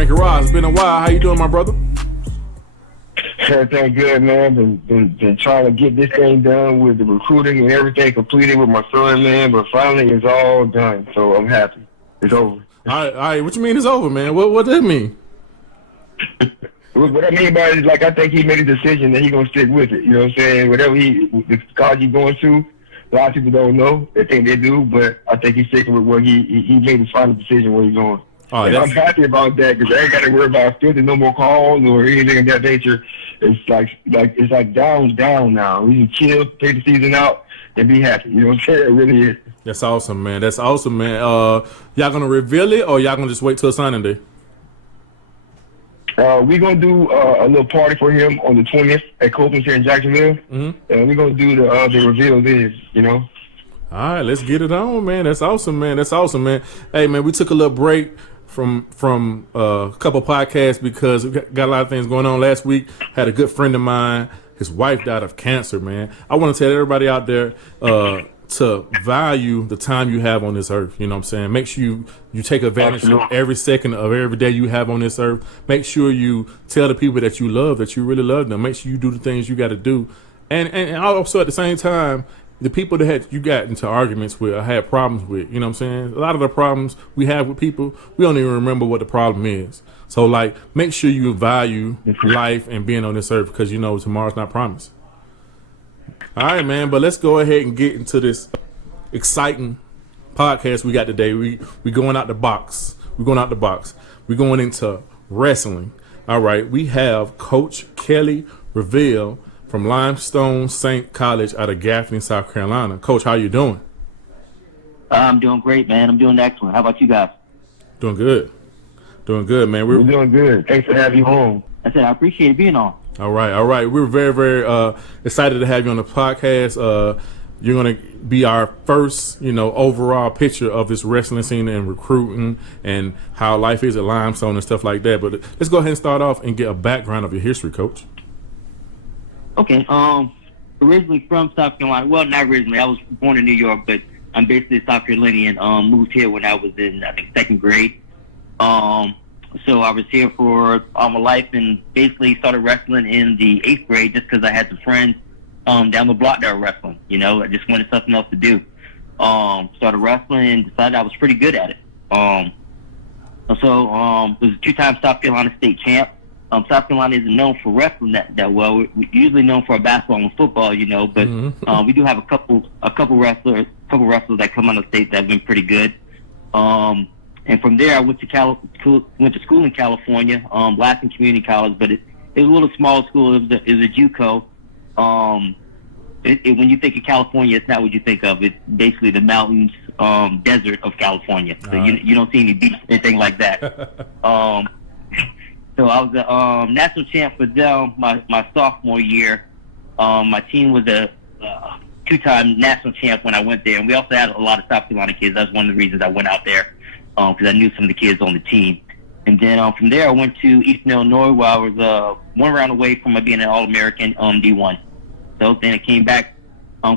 Frankie Ross. It's been a while. How you doing, my brother? Everything good, man. Been trying to get this thing done with the recruiting and everything completed with my son, man. But finally, it's all done. So I'm happy. It's over. All right. What you mean it's over, man? What does that mean? What I mean by it is, like, I think he made a decision that he's going to stick with it. You know what I'm saying? Whatever the college he's going to, a lot of people don't know. They think they do, but I think he's sticking with what he made his final decision where he's going. Oh, and I'm happy about that because I ain't got to worry about filtering no more calls or anything of that nature. It's like down now. We can chill, take the season out, and be happy. You know what I'm saying? It really is. That's awesome, man. Y'all gonna reveal it or y'all gonna just wait till signing day? We're going to do a little party for him on the 20th at Copeland's here in Jacksonville. And we're going to do the reveal this, you know. All right, let's get it on, man. That's awesome, man. Hey, man, we took a little break from a couple podcasts because we got a lot of things going on. Last week, had a good friend of mine. His wife died of cancer, man. I want to tell everybody out there to value the time you have on this earth. You know what I'm saying? Make sure you take advantage of every second of every day you have on this earth. Make sure you tell the people that you love, that you really love them. Make sure you do the things you got to do. And also at the same time, the people that you got into arguments with or had problems with, you know what I'm saying? A lot of the problems we have with people, we don't even remember what the problem is. So, like, make sure you value life and being on this earth because, you know, tomorrow's not promised. All right, man, but let's go ahead and get into this exciting podcast we got today. We going out the box. We're going into wrestling. All right, we have Coach Kelly Revells from Limestone Saints College out of Gaffney, South Carolina. Coach, how you doing? I'm doing great, man. I'm doing excellent. How about you guys? Doing good, man. We're doing good. Thanks for having you home. I said I appreciate being on. All right. We're very, very excited to have you on the podcast. You're going to be our first, overall picture of this wrestling scene and recruiting and how life is at Limestone and stuff like that. But let's go ahead and start off and get a background of your history, Coach. Okay. Originally from South Carolina. Well, not originally. I was born in New York, but I'm basically a South Carolinian. Moved here when I was in, I think, second grade. So I was here for all my life and basically started wrestling in the 8th grade just because I had some friends down the block that were wrestling. I just wanted something else to do. Started wrestling and decided I was pretty good at it. So was a 2-time South Carolina state champ. South Carolina isn't known for wrestling that well. We're usually known for our basketball and football, but we do have a couple wrestlers that come out of the state that have been pretty good. And from there, I went to school in California, Latin Community College, but it was a little small school. It was a JUCO. When you think of California, it's not what you think of. It's basically the mountains, desert of California. So you don't see any beach, anything like that. So I was a national champ for them my sophomore year. My team was a 2-time national champ when I went there, and we also had a lot of South Carolina kids. That's one of the reasons I went out there. Because I knew some of the kids on the team. And then from there, I went to Eastern Illinois where I was one round away from being an All-American D1. So then I came back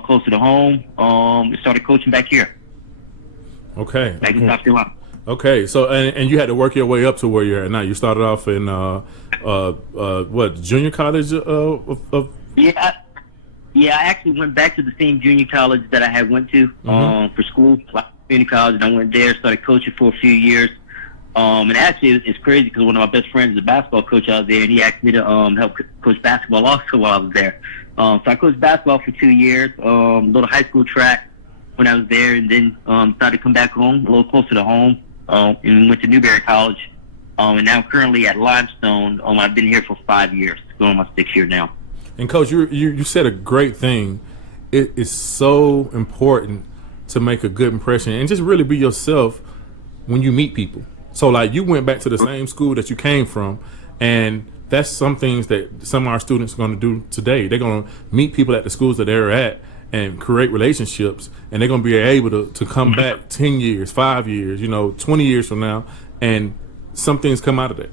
closer to home and started coaching back here. Okay. Back in South Carolina. Okay, so and you had to work your way up to where you're at now. You started off in junior college Yeah, I actually went back to the same junior college that I had went to for school. Community college, and I went there, started coaching for a few years. And actually, it's crazy because one of my best friends is a basketball coach out there, and he asked me to help coach basketball also while I was there. So I coached basketball for 2 years, a little high school track when I was there, and then started to come back home, a little closer to home, and went to Newberry College. And now I'm currently at Limestone. I've been here for 5 years, going on my 6th year now. And Coach, you said a great thing. It is so important to make a good impression and just really be yourself when you meet people. So like you went back to the same school that you came from, and that's some things that some of our students are going to do today. They're going to meet people at the schools that they're at and create relationships, and they're going to be able to come back 10 years, 5 years, 20 years from now, and some things come out of that.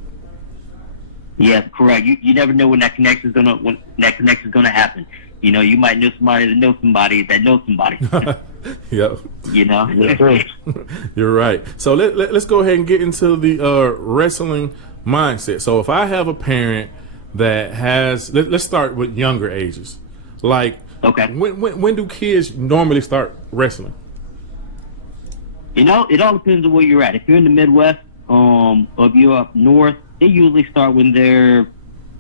Yeah, correct. You never know when that connection is gonna happen. You might know somebody that knows somebody that knows somebody. Yep. Yeah. You're right. So let's go ahead and get into the wrestling mindset. So if I have a parent that has, let's start with younger ages. Like, Okay. when do kids normally start wrestling? It all depends on where you're at. If you're in the Midwest, or if you're up north, they usually start when they're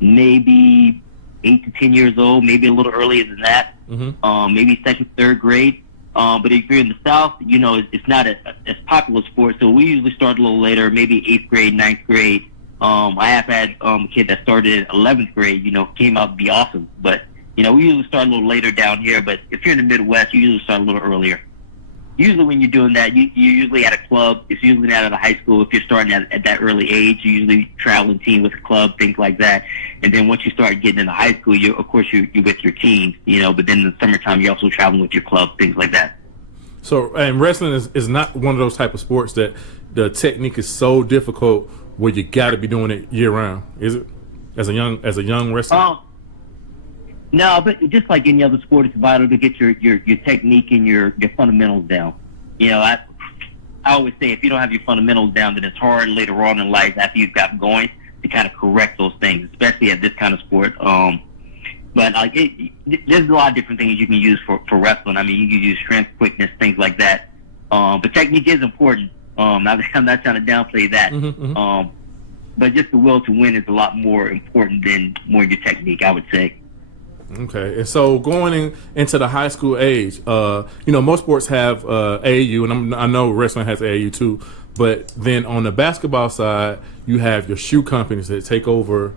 maybe 8 to 10 years old, maybe a little earlier than that. Maybe second, third grade. But if you're in the South, it's not as popular sport, so we usually start a little later, maybe 8th grade, 9th grade. I have had a kid that started at 11th grade, came out to be awesome. But, we usually start a little later down here, but if you're in the Midwest, you usually start a little earlier. Usually when you're doing that, you're usually at a club. It's usually not at a high school. If you're starting at that early age, you usually traveling team with a club, things like that. And then once you start getting into high school, you're with your teams, but then in the summertime, you're also traveling with your club, things like that. So, and wrestling is not one of those type of sports that the technique is so difficult where you got to be doing it year round, is it? As a young wrestler? No, but just like any other sport, it's vital to get your technique and your fundamentals down. I always say if you don't have your fundamentals down, then it's hard later on in life after you've gotten going to kind of correct those things, especially at this kind of sport. But there's a lot of different things you can use for wrestling. I mean, you can use strength, quickness, things like that. But technique is important. I'm not trying to downplay that. But just the will to win is a lot more important than more your technique, I would say. Okay, and so going into the high school age, most sports have AAU, and I know wrestling has AAU too. But then on the basketball side, you have your shoe companies that take over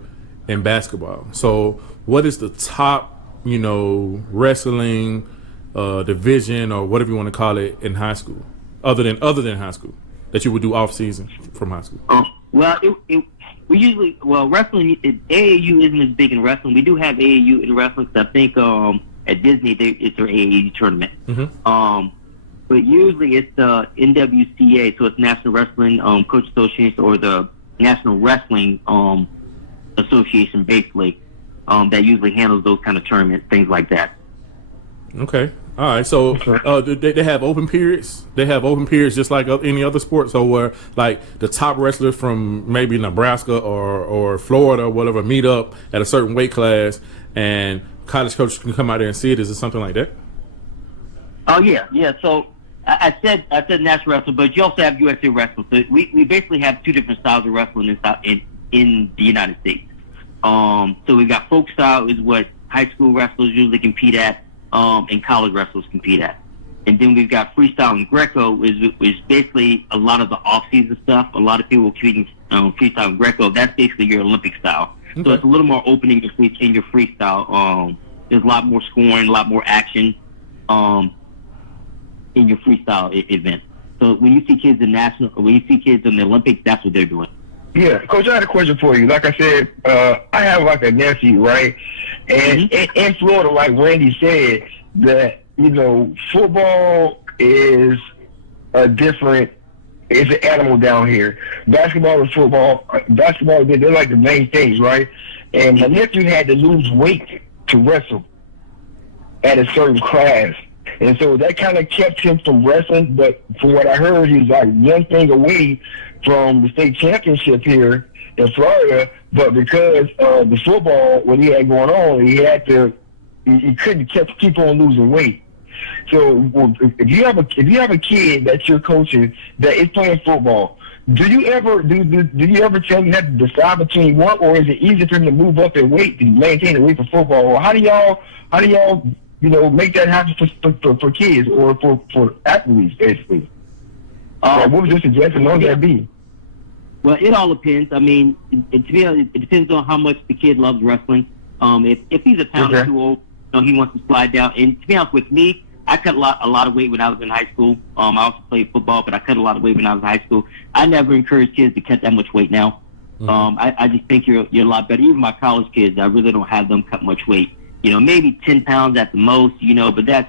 in basketball. So what is the top, wrestling division or whatever you want to call it in high school, other than high school, that you would do off season from high school? Wrestling, AAU isn't as big in wrestling. We do have AAU in wrestling, because I think at Disney it's their AAU tournament. But usually it's the NWCA, so it's National Wrestling Coach Association, or the National Wrestling Association, basically, that usually handles those kind of tournaments, things like that. Okay. All right. So they have open periods. They have open periods just like any other sport. So where like the top wrestlers from maybe Nebraska or Florida or whatever meet up at a certain weight class, and college coaches can come out there and see it. Is it something like that? Oh yeah. So I said national wrestling, but you also have USA wrestling. So we basically have two different styles of wrestling in the United States. So we've got folk style, is what high school wrestlers usually compete at, and college wrestlers compete at. And then we've got freestyle and Greco, which basically a lot of the off-season stuff. A lot of people compete in freestyle and Greco. That's basically your Olympic style. Okay. So it's a little more open in your freestyle. There's a lot more scoring, a lot more action in your freestyle event. So when you see kids in the Olympics, that's what they're doing. Yeah, Coach, I had a question for you. Like I said, I have like a nephew, right? And in Florida, like Randy said, that, football is it's an animal down here. Basketball and football, they're like the main things, right? And my nephew had to lose weight to wrestle at a certain class. And so that kind of kept him from wrestling. But from what I heard, he was like one thing away from the state championship here in Florida. But because of the football, what he had going on, he couldn't keep on losing weight. So if you have a kid that you're coaching that is playing football, do you ever tell him that to decide between one, or is it easier for him to move up in weight to maintain the weight for football? Or how do y'all make that happen for kids or for athletes, basically? What was your suggestion on that be? Well, it all depends. I mean, it depends on how much the kid loves wrestling. If he's a pound or two old, he wants to slide down. And to be honest with me, I cut a lot of weight when I was in high school. I also played football, but I cut a lot of weight when I was in high school. I never encourage kids to cut that much weight now. I just think you're a lot better. Even my college kids, I really don't have them cut much weight. Maybe 10 pounds at the most, but that's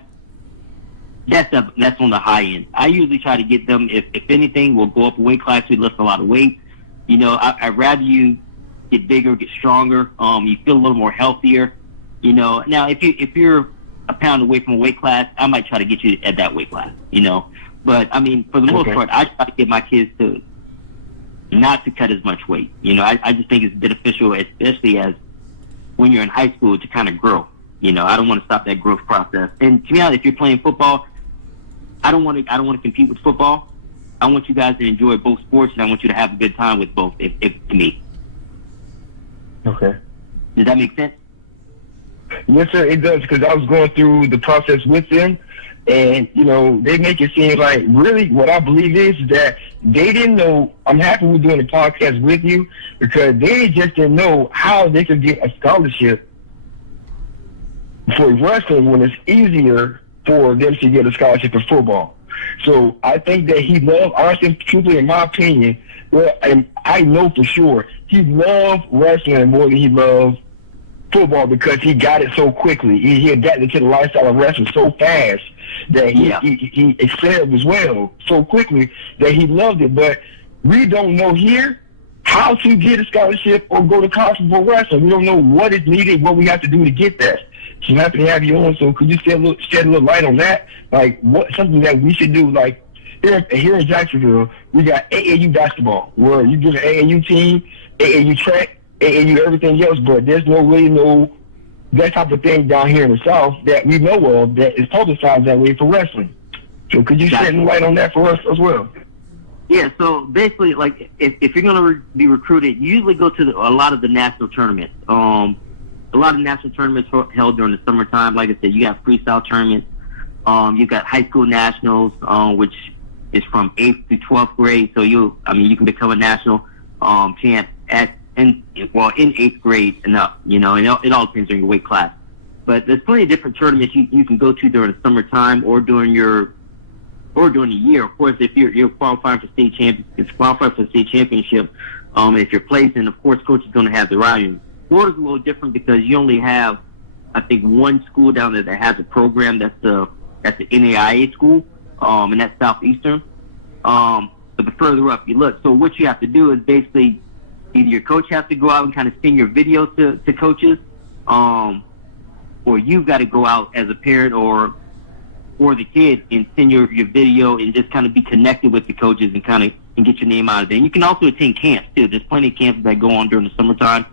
on the high end. I usually try to get them, if anything, we'll go up a weight class, we lift a lot of weight. I'd rather you get bigger, get stronger. You feel a little more healthier. Now if you're a pound away from a weight class, I might try to get you at that weight class. But I mean, for the most part, I try to get my kids to not to cut as much weight. I just think it's beneficial, especially as when you're in high school, to kind of grow. I don't want to stop that growth process. And to be honest, if you're playing football, I don't want to compete with football. I want you guys to enjoy both sports, and I want you to have a good time with both. If to me. Okay. Does that make sense? Yes, sir, it does, because I was going through the process with them, and, they make it seem like really what I believe is that they didn't know. I'm happy we're doing the podcast with you, because they just didn't know how they could get a scholarship for wrestling when it's easier for them to get a scholarship for football. So I think that he loved, honestly, truthfully, in my opinion, and I know for sure, he loved wrestling more than he loved football, because he got it so quickly. He adapted to the lifestyle of wrestling so fast that he excelled as well so quickly that he loved it. But we don't know here how to get a scholarship or go to college for wrestling. We don't know what is needed, what we have to do to get that. So I'm happy to have you on. So could you shed a little light on that? Like, what something that we should do? Like here in Jacksonville, we got AAU basketball, where you get an AAU team, AAU track, AAU everything else, but there's no that type of thing down here in the South that we know of that is publicized that way for wrestling. So could you shed light on that for us as well? Yeah, so basically, like, if you're going to be recruited, you usually go to a lot of the national tournaments. A lot of national tournaments held during the summertime. Like I said, you got freestyle tournaments. You got high school nationals, which is from 8th to 12th grade. So you can become a national champ in 8th grade and up. And it all depends on your weight class. But there's plenty of different tournaments you can go to during the summertime or during the year. Of course, if you're qualifying for state championship, if you're placing, of course, coach is going to have the volume. Florida's a little different because you only have, I think, one school down there that has a program that's the NAIA school, and that's Southeastern. But the further up you look, so what you have to do is basically either your coach has to go out and kind of send your video to coaches, or you've got to go out as a parent or the kid and send your video and just kind of be connected with the coaches and get your name out of there. And you can also attend camps too. There's plenty of camps that go on during the summertime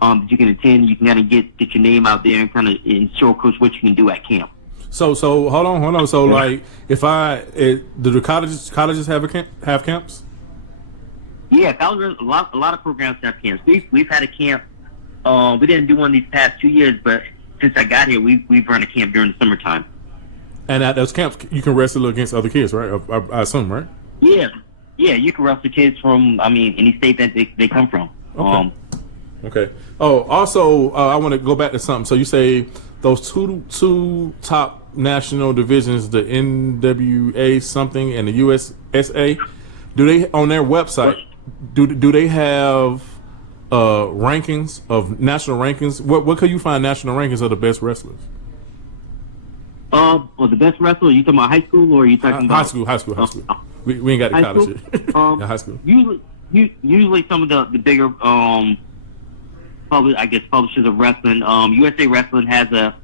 that you can attend. You can kind of get your name out there and kind of show coach what you can do at camp. So hold on. So like, do the colleges have camps? Yeah, colleges, a lot of programs have camps. We've had a camp. We didn't do one these past 2 years, but since I got here, we've run a camp during the summertime. And at those camps, you can wrestle against other kids, right? I assume, right? Yeah, you can wrestle kids from any state that they come from. Okay. Okay. Oh, also, I want to go back to something. So you say those two top national divisions, the NWA something and the USSA, do they on their website? Do they have rankings of national rankings? What could you find national rankings of the best wrestlers? Well, the best wrestler, you talking about high school or are you talking about high school? We ain't got the college yet. High school. Usually some of the bigger publishers of wrestling. USA Wrestling has a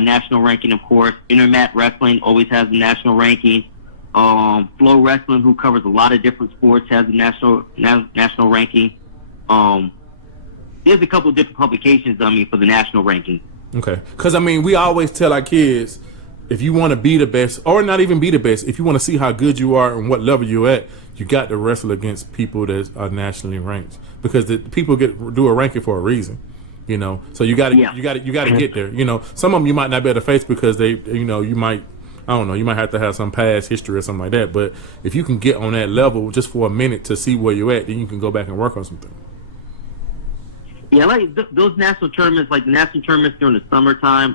national ranking, of course. Intermat Wrestling always has a national ranking. Flow Wrestling, who covers a lot of different sports, has a national ranking. There's a couple of different publications, for the national ranking. Okay, because we always tell our kids, if you want to be the best, or not even be the best, if you want to see how good you are and what level you're at, you got to wrestle against people that are nationally ranked, because the people do a ranking for a reason, So you got to get there. Some of them you might not be able to face because they, you might, I don't know, you might have to have some past history or something like that. But if you can get on that level just for a minute to see where you're at, then you can go back and work on something. Yeah, like those national tournaments, like the national tournaments during the summertime,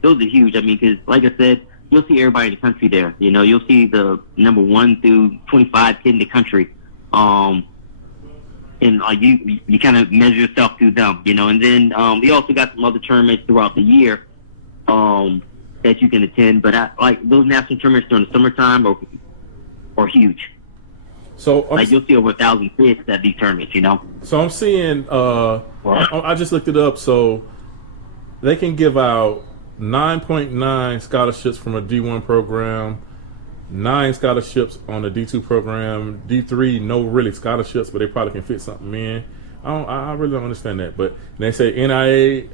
those are huge. Because like I said, you'll see everybody in the country there. You'll see the number 1 through 25 kid in the country, and you kind of measure yourself through them, And then we also got some other tournaments throughout the year that you can attend. But those national tournaments during the summertime are huge. So you'll see over 1,000 kids at these tournaments, So I'm seeing, I just looked it up. So they can give out 9.9 scholarships from a D1 program, 9 scholarships on the D2 program. D3, no really scholarships, but they probably can fit something in. I really don't understand that. But they say NAIA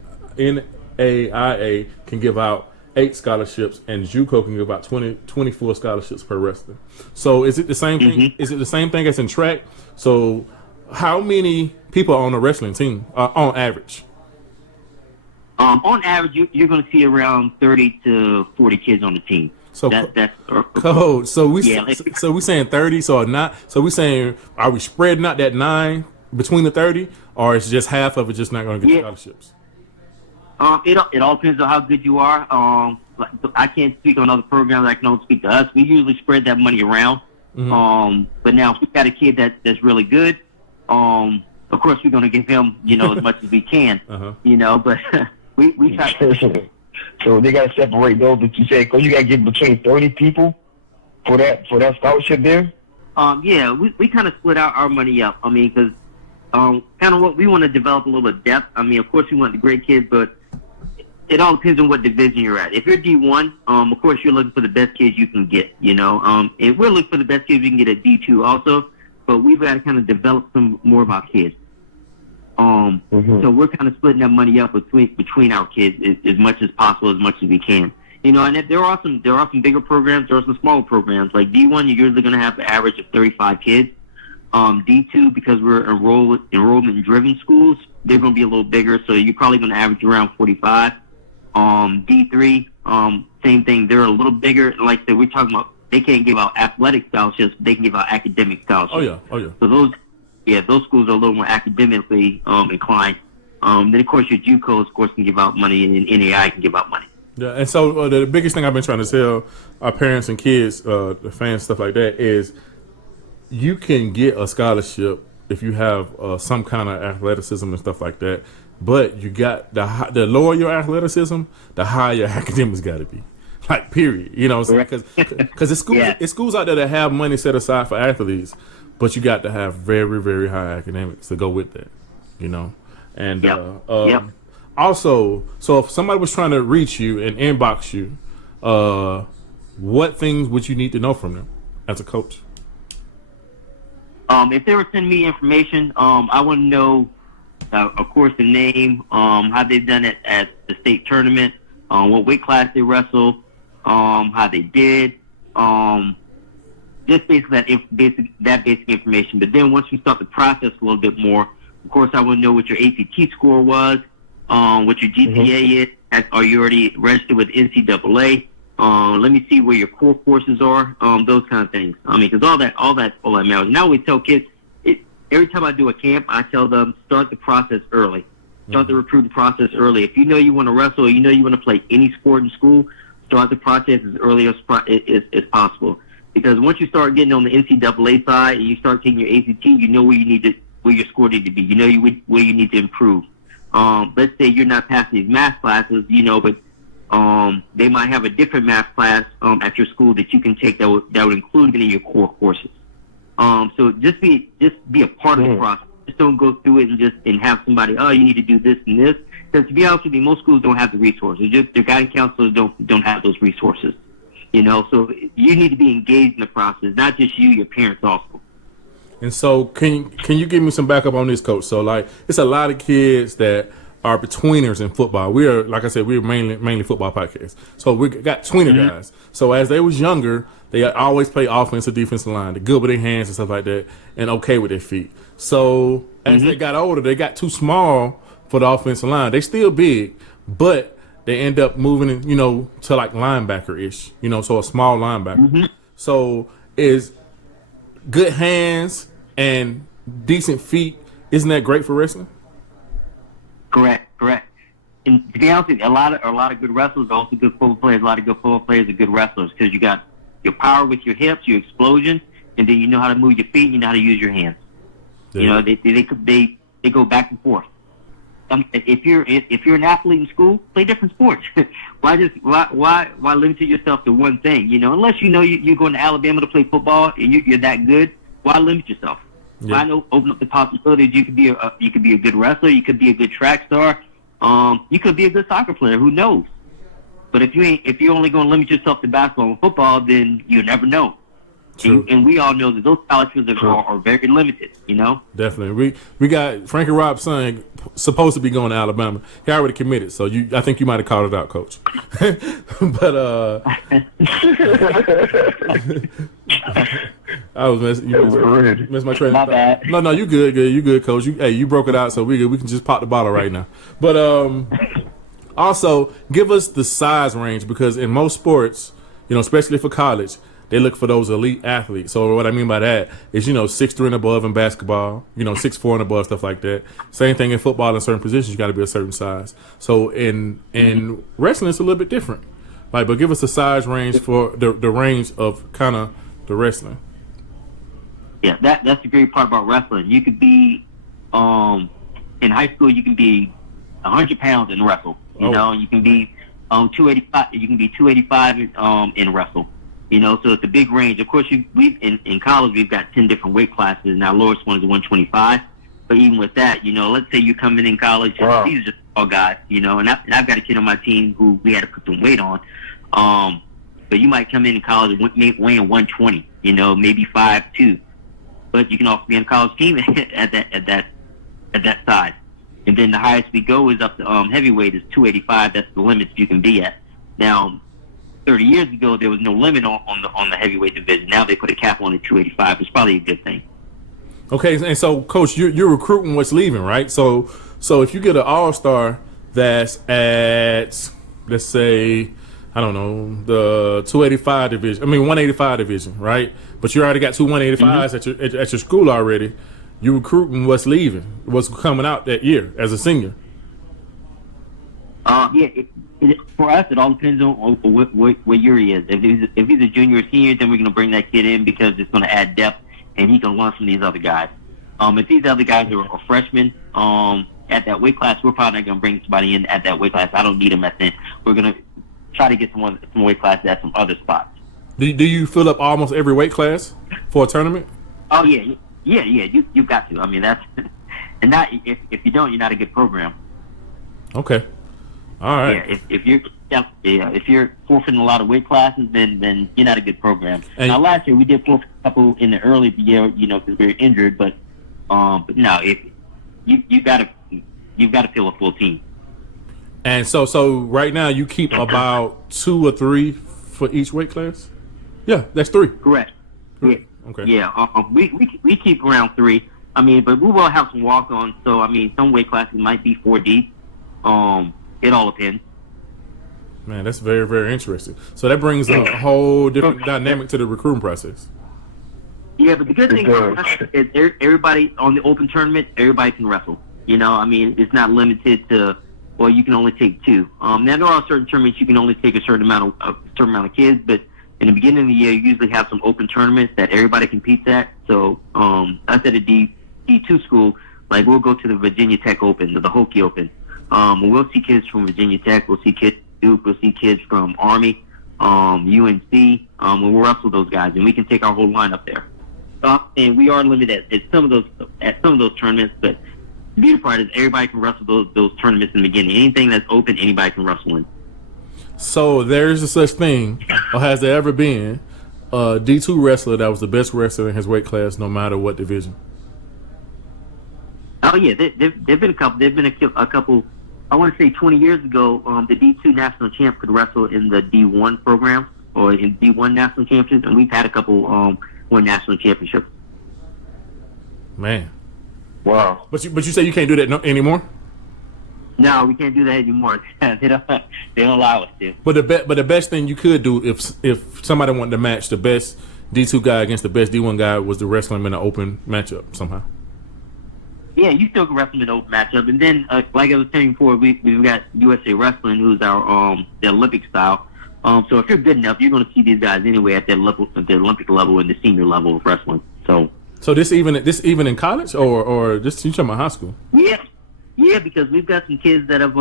can give out 8 scholarships, and JUCO can give out 24 scholarships per wrestler. So is it the same thing? Is it the same thing as in track? So how many people are on a wrestling team on average? On average, you're going to see around 30 to 40 kids on the team. So that's code. So we saying 30. So we saying, are we spreading out that 9 between the 30, or it's just half of it just not going to get scholarships? It all depends on how good you are. I can't speak on other programs. I can only speak to us. We usually spread that money around. But now if we got a kid that's really good, of course we're going to give him, as much as we can, but we try to. So they got to separate those that you said, because you got to get between 30 people for that scholarship there? Yeah, we kind of split out our money up. I mean, because kind of what we want to develop a little bit of depth. I mean, of course we want the great kids, but it all depends on what division you're at. If you're D1, of course you're looking for the best kids you can get, and we're looking for the best kids we can get at D2 also, but we've got to kind of develop some more of our kids. So we're kind of splitting that money up between our kids as much as possible, as much as we can. And if there are some bigger programs, there are some smaller programs. Like D1, you're usually going to have an average of 35 kids. D2, because we're enrollment-driven schools, they're going to be a little bigger, so you're probably going to average around 45. D3, same thing. They're a little bigger. Like I said, we're talking about they can't give out athletic scholarships, but they can give out academic scholarships. Oh yeah. So those schools are a little more academically inclined. Then of course your JUCO, of course, can give out money, and NAI can give out money. Yeah, and so the biggest thing I've been trying to tell our parents and kids, the fans, stuff like that, is you can get a scholarship if you have some kind of athleticism and stuff like that. But you got the lower your athleticism, the higher your academics got to be. Like, period. You know what I'm saying? Because it's schools out there that have money set aside for athletes, but you got to have very, very high academics to go with that. And also, so if somebody was trying to reach you and inbox you, what things would you need to know from them as a coach? If they were sending me information, I want to know, of course, the name, how they've done it at the state tournament, what weight class they wrestled, how they did, just basically that basic information. But then once we start the process a little bit more, of course, I want to know what your ACT score was, what your GPA is. Are you already registered with NCAA? Let me see where your core courses are. Those kind of things. I mean, because all that matters. Now we tell kids, every time I do a camp, I tell them start the process early. Start the recruiting process early. If you know you want to wrestle, or you know you want to play any sport in school, start the process as early as possible. Because once you start getting on the NCAA side and you start taking your ACT, you know where your score need to be. You know where you need to improve. Let's say you're not passing these math classes, but they might have a different math class at your school that you can take that would include it in your core courses. So just be a part of the process. Just don't go through it and have somebody, you need to do this and this. Because to be honest with you, most schools don't have the resources. Their guidance counselors don't have those resources. So you need to be engaged in the process, not just you, your parents also. And so can you give me some backup on this, Coach? So like, it's a lot of kids that are betweeners in football. We're mainly football podcast. So we got tweener guys. So as they was younger, they always play offensive, defensive line. They're good with their hands and stuff like that, and okay with their feet. So as they got older, they got too small for the offensive line. They still big, but they end up moving, to like linebacker-ish, so a small linebacker. So is good hands and decent feet, isn't that great for wrestling? Correct. And to be honest with you, a lot of good wrestlers are also good football players. A lot of good football players are good wrestlers because you got your power with your hips, your explosion, and then you know how to move your feet, and you know how to use your hands. Yeah. They go back and forth. If you're an athlete in school, play different sports. why limit yourself to one thing? Unless you're going to Alabama to play football and you're that good, why limit yourself? Yeah. Why open up the possibilities? You could be a good wrestler. You could be a good track star. You could be a good soccer player. Who knows? But if you're only going to limit yourself to basketball and football, then you never know. True. And we all know that those scholarships are very limited, you know? Definitely. We got Frankie Rob's son supposed to be going to Alabama. He already committed, so I think you might have called it out, Coach. But I was missed my train. My bad. No, you good. You good, Coach. You broke it out, so we good. We can just pop the bottle right now. But also give us the size range, because in most sports, especially for college, they look for those elite athletes. So what I mean by that is, 6'3" and above in basketball, 6'4" and above, stuff like that. Same thing in football. In certain positions, you got to be a certain size. So in wrestling, it's a little bit different. But give us a size range for the range of kind of the wrestling. Yeah, that's the great part about wrestling. You could be, in high school, you can be 100 pounds in wrestle. You can be 285. You can be 285 in wrestle. So it's a big range. Of course, in college we've got 10 different weight classes, and our lowest one is 125. But even with that, let's say you come in college, wow. These are just all guys, and I've got a kid on my team who we had to put some weight on. But you might come in college weighing 120, maybe 5'2", but you can also be on a college team at that size. And then the highest we go is up to heavyweight is 285. That's the limits you can be at. Now, 30 years ago, there was no limit on the heavyweight division. Now they put a cap on the 285. It's probably a good thing. Okay, and so, Coach, you're recruiting what's leaving, right? So if you get an all-star that's at, let's say, I don't know, the 285 division. 185 division, right? But you already got two 185s at your school already. You recruiting what's leaving, what's coming out that year as a senior. For us, it all depends on what year he is. If he's a junior or senior, then we're going to bring that kid in because it's going to add depth, and he can learn from these other guys. If these other guys are freshmen at that weight class, we're probably not going to bring somebody in at that weight class. I don't need him at then. We're going to try to get some weight classes at some other spots. Do you fill up almost every weight class for a tournament? Oh yeah. You've got to. That's and not if you don't, you're not a good program. Okay. All right. Yeah, if you're forfeiting a lot of weight classes, then you're not a good program. And now, last year we did forfeit a couple in the early year, because we were injured. But no, if you've got to fill a full team. And so right now you keep about 2 or 3 for each weight class. Yeah, that's 3. Correct. Yeah. Okay. Yeah. We keep around 3. But we will have some walk-ons. So some weight classes might be 4 deep. It all depends. Man, that's very, very interesting. So that brings a whole different dynamic to the recruiting process. Yeah, but the good thing is everybody on the open tournament, everybody can wrestle. It's not limited to, well, you can only take 2. Now there are certain tournaments you can only take a certain amount of kids, but in the beginning of the year, you usually have some open tournaments that everybody competes at. So us at a D2 school, like we'll go to the Virginia Tech Open, the Hokie Open. We'll see kids from Virginia Tech. We'll see kids from Duke. We'll see kids from Army, UNC. We'll wrestle those guys, and we can take our whole lineup there. And we are limited at some of those tournaments. But the beautiful part is everybody can wrestle those tournaments in the beginning. Anything that's open, anybody can wrestle in. So there's a such thing, or has there ever been, a D2 wrestler that was the best wrestler in his weight class, no matter what division? Oh yeah, there've been a couple. There've been a couple. I want to say 20 years ago, the D2 national champ could wrestle in the D1 program or in D1 national championships, and we've had a couple win national championships. Man, wow! But you say you can't do that anymore? No, we can't do that anymore. They don't allow us to. But the best thing you could do if somebody wanted to match the best D2 guy against the best D1 guy was to wrestle him in an open matchup somehow. Yeah, you still can wrestle in an open matchup, and then like I was saying before, we've got USA Wrestling, who's our the Olympic style. So if you're good enough, you're going to see these guys anyway at the Olympic level and the senior level of wrestling. So this even in college or just you talking about high school? Yeah, because we've got some kids that have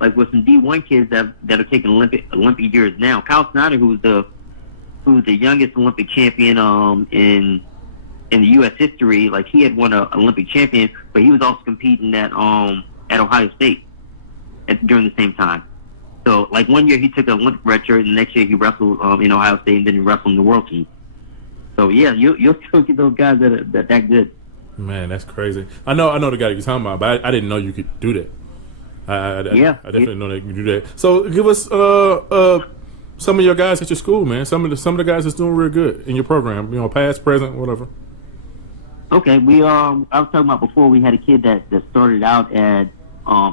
like with some D1 kids that are taking Olympic years now. Kyle Snyder, who's the youngest Olympic champion in the U.S. history, like he had won an Olympic champion, but he was also competing at Ohio State during the same time. So, like, one year he took a Olympic red shirt, and the next year he wrestled in Ohio State, and then he wrestled in the world team. So, yeah, you'll still get those guys that are that good. Man, that's crazy. I know the guy you're talking about, but I didn't know you could do that. I definitely know that you can do that. So, give us some of your guys at your school, man. Some of the guys that's doing real good in your program. Past, present, whatever. Okay, I was talking about before. We had a kid that started out at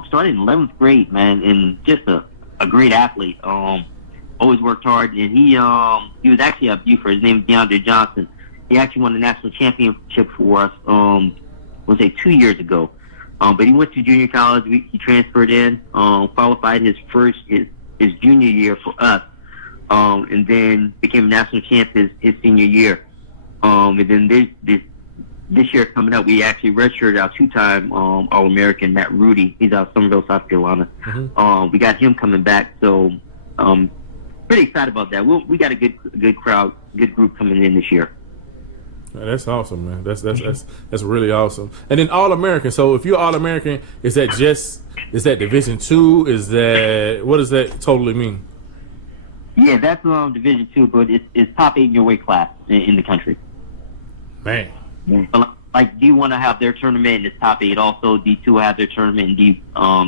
started in 11th grade, man, and just a great athlete. Always worked hard, and he was actually a Buford. His name is DeAndre Johnson. He actually won the national championship for us. Was it 2 years ago? But he went to junior college. He transferred in, qualified his junior year for us, and then became a national champ his senior year. And then this year coming up, we actually redshirted our two-time All-American Matt Rudy. He's out of Somerville, South Carolina. Mm-hmm. We got him coming back, so pretty excited about that. We got a good crowd, good group coming in this year. That's awesome, man. That's really awesome. And then All-American. So if you're All-American, is that Division II? What does that totally mean? Yeah, that's Division II, but it's top 8 in your weight class in the country. Man. Like D1 will have their tournament, and it's top 8. Also, D2 will have their tournament, and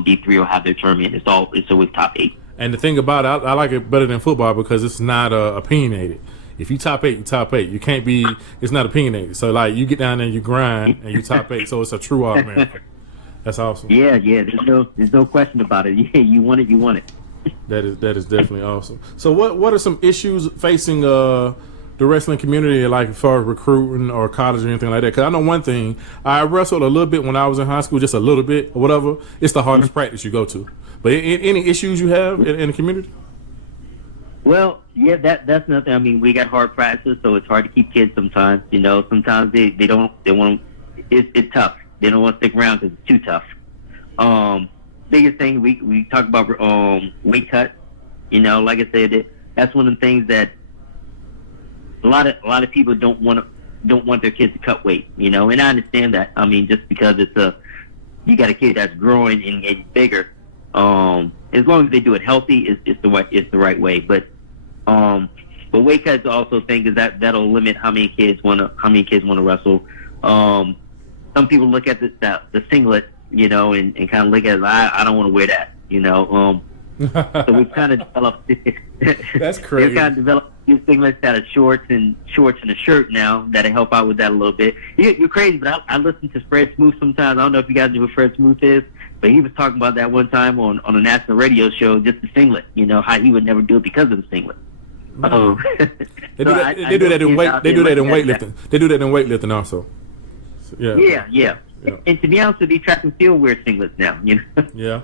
D3 will have their tournament. It's always top 8. And the thing about it, I like it better than football because it's not opinionated. If you top 8, you top 8. You can't be. It's not opinionated. So like you get down there, you grind, and you top 8. So it's a true All-American. That's awesome. Yeah. There's no question about it. Yeah, you want it. You want it. That is definitely awesome. So what are some issues facing the wrestling community, like for recruiting or college or anything like that? Because I know one thing, I wrestled a little bit when I was in high school, just a little bit or whatever. It's the hardest practice you go to. But any issues you have in the community? Well, yeah, that's another thing. I mean, we got hard practices, so it's hard to keep kids sometimes. Sometimes they want. It's tough. They don't want to stick around because it's too tough. Biggest thing we talk about weight cut. Like I said, that's one of the things that a lot of people don't want their kids to cut weight. And I understand that. I mean, just because you got a kid that's growing and getting bigger. As long as they do it healthy, it's the right way. But weight cuts also a thing because that'll limit how many kids want to wrestle. Some people look at the singlet, and kind of look at it, I don't want to wear that, So we've kind of developed. That's crazy. We've kind of developed these singlets that are shorts and a shirt now that'll help out with that a little bit. You're crazy, but I listen to Fred Smoot sometimes. I don't know if you guys know who Fred Smoot is. But he was talking about that one time on a national radio show, just the singlet. How he would never do it because of the singlet. They do that in weightlifting. They do that in weightlifting also. So, yeah. And to be honest with you, track and field wear singlets now. Yeah.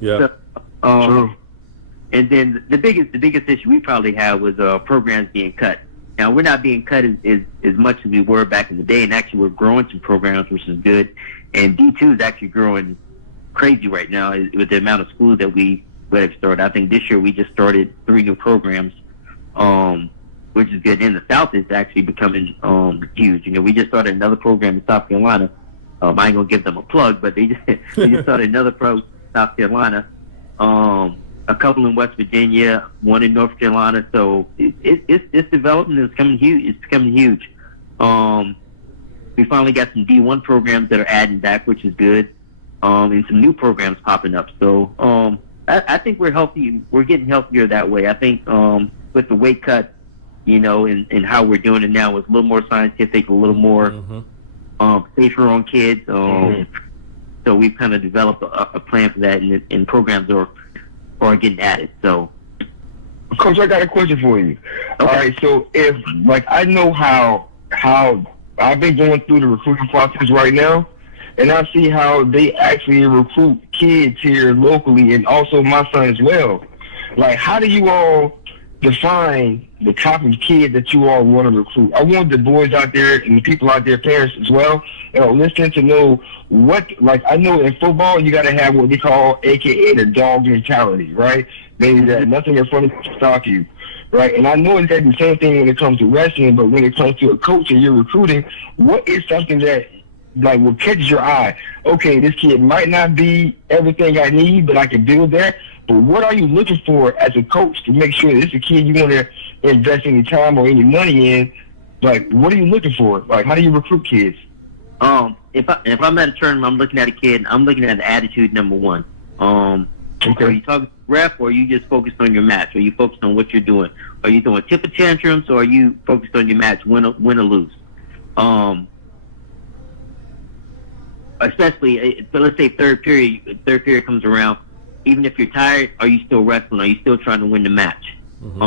So, true. And then the biggest issue we probably had was programs being cut. Now we're not being cut as much as we were back in the day, and actually we're growing some programs, which is good. And D2 is actually growing crazy right now with the amount of schools that we have started. I think this year we just started 3 new programs, which is good. And the South is actually becoming huge. We just started another program in South Carolina. I ain't gonna give them a plug, but they just started another program in South Carolina. A couple in West Virginia, one in North Carolina. So it's developing. It's becoming huge. It's becoming huge. We finally got some D1 programs that are adding back, which is good. And some new programs popping up. So I think we're healthy. We're getting healthier that way. I think with the weight cut, and how we're doing it now, is a little more scientific, a little more safer on kids. So we've kind of developed a plan for that, and programs are getting added. So, Coach, I got a question for you. Okay. All right, so if I know how I've been going through the recruiting process right now. And I see how they actually recruit kids here locally, and also my son as well. Like, how do you all define the type of kid that you all want to recruit? I want the boys out there and the people out there, parents as well, listening to know I know in football you got to have what they call, AKA, the dog mentality, right? Meaning that nothing in front of you can stop you, right? And I know it's the same thing when it comes to wrestling, but when it comes to a coach and you're recruiting, what is something that what catches your eye? Okay, this kid might not be everything I need, but I can build that. But what are you looking for as a coach to make sure that this is a kid you want to invest any time or any money in? Like, what are you looking for? Like, how do you recruit kids? If I'm at a tournament, I'm looking at a kid. I'm looking at the attitude, number one. Okay. Are you talking rep, or are you just focused on your match? Are you focused on what you're doing? Are you doing temper tantrums, or are you focused on your match, win or lose? Especially, so let's say third period comes around. Even if you're tired, are you still wrestling? Are you still trying to win the match? Mm-hmm.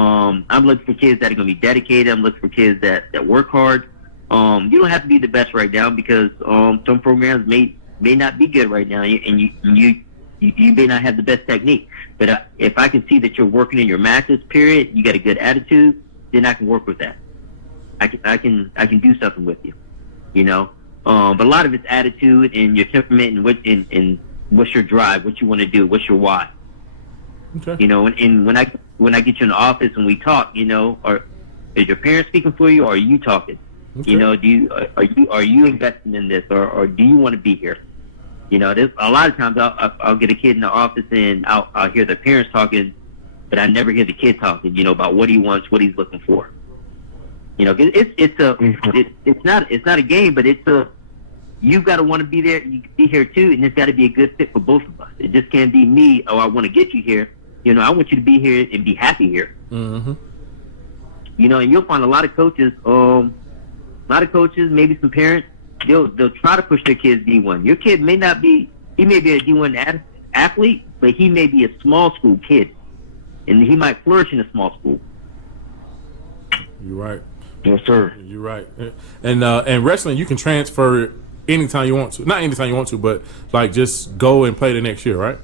I'm looking for kids that are going to be dedicated. I'm looking for kids that work hard. You don't have to be the best right now, because some programs may not be good right now, and you may not have the best technique. But if I can see that you're working in your matches, period, you got a good attitude, then I can work with that. I can do something with you, you know. But a lot of it's attitude and your temperament and what's your drive, what you want to do, what's your why. Okay. You know, and when I get you in the office and we talk, you know, is your parents speaking for you, or are you talking? Okay. You know, are you investing in this, or do you want to be here? You know, there's a lot of times I'll get a kid in the office and I'll hear the parents talking, but I never hear the kid talking. You know, about what he wants, what he's looking for. You know, it's not a game, but you've got to want to be there. You can be here too, and it's got to be a good fit for both of us. It just can't be me. Oh, I want to get you here. You know, I want you to be here and be happy here. Mm-hmm. You know, and you'll find a lot of coaches, maybe some parents, they'll try to push their kids D1. Your kid may not be. He may be a D1 athlete, but he may be a small school kid, and he might flourish in a small school. You're right. Yes, sir. You're right. And wrestling, you can transfer anytime you want to. Not anytime you want to, but like just go and play the next year, right?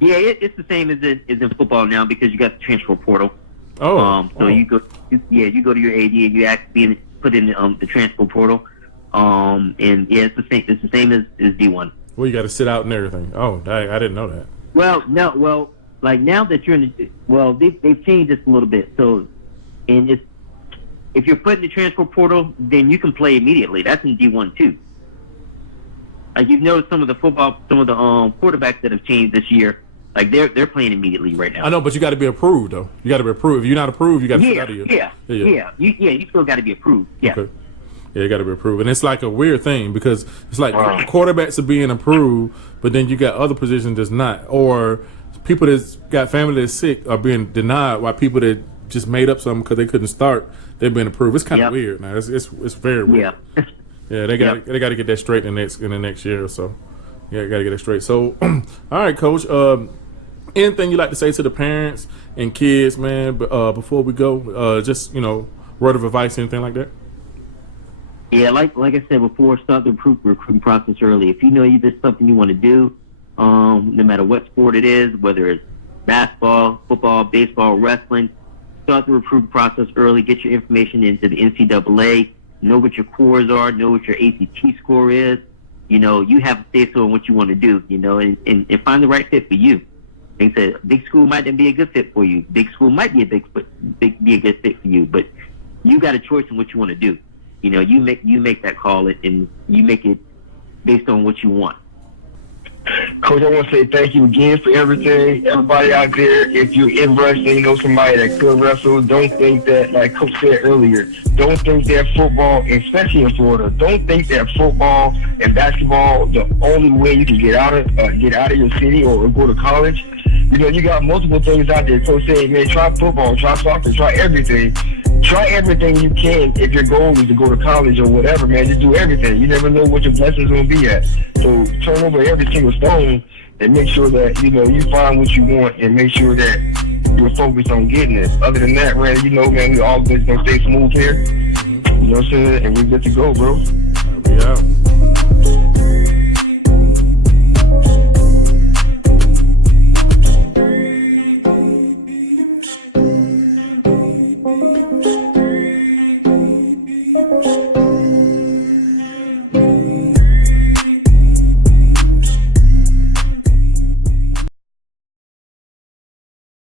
Yeah, it's the same as in football now, because you got the transfer portal. You go to your AD and you actually put in the transfer portal. And yeah, it's the same as D1. Well, you got to sit out and everything. Oh, I didn't know that. Well, like now that you're in they've changed this a little bit. So, and if you're put in the transfer portal, then you can play immediately. That's in D1 too. Like you've noticed some of the quarterbacks that have changed this year, like they're playing immediately right now. I know, but you got to be approved though. You got to be approved. If you're not approved, you got to sit out of here. You still got to be approved. Yeah. Okay. Yeah, you got to be approved, and it's like a weird thing because it's like quarterbacks are being approved, but then you got other positions that's not, or people that's got family that's sick are being denied, while people that just made up something because they couldn't start, they've been approved. It's kind of weird now. It's very weird. Yeah. Yeah, they got to get that straight in the next year or so. Yeah, got to get it straight. So, all right, Coach. Anything you like to say to the parents and kids, man? Before we go, just word of advice, anything like that? Yeah, like I said before, start the recruiting process early. If you know this is something you want to do, no matter what sport it is, whether it's basketball, football, baseball, wrestling, start the recruiting process early. Get your information into the NCAA. Know what your cores are. Know what your ACT score is. You have to say so in what you want to do. And find the right fit for you. Like I said, big school might not be a good fit for you. Big school might be a be a good fit for you. But you got a choice in what you want to do. You make that call, and you make it based on what you want. Coach, I want to say thank you again for everything. Everybody out there, if you're in wrestling, somebody that could wrestle, don't think that, like Coach said earlier, don't think that football, especially in Florida, don't think that football and basketball the only way you can get out of your city or go to college. You got multiple things out there. Coach said, man, try football, try soccer, try everything. Try everything you can. If your goal is to go to college or whatever, man, just do everything. You never know what your blessings going to be at. So turn over every single stone and make sure that, you find what you want, and make sure that you're focused on getting it. Other than that, man, man, we all just going to stay smooth here. You know what I'm saying? And we're good to go, bro. I'll be out.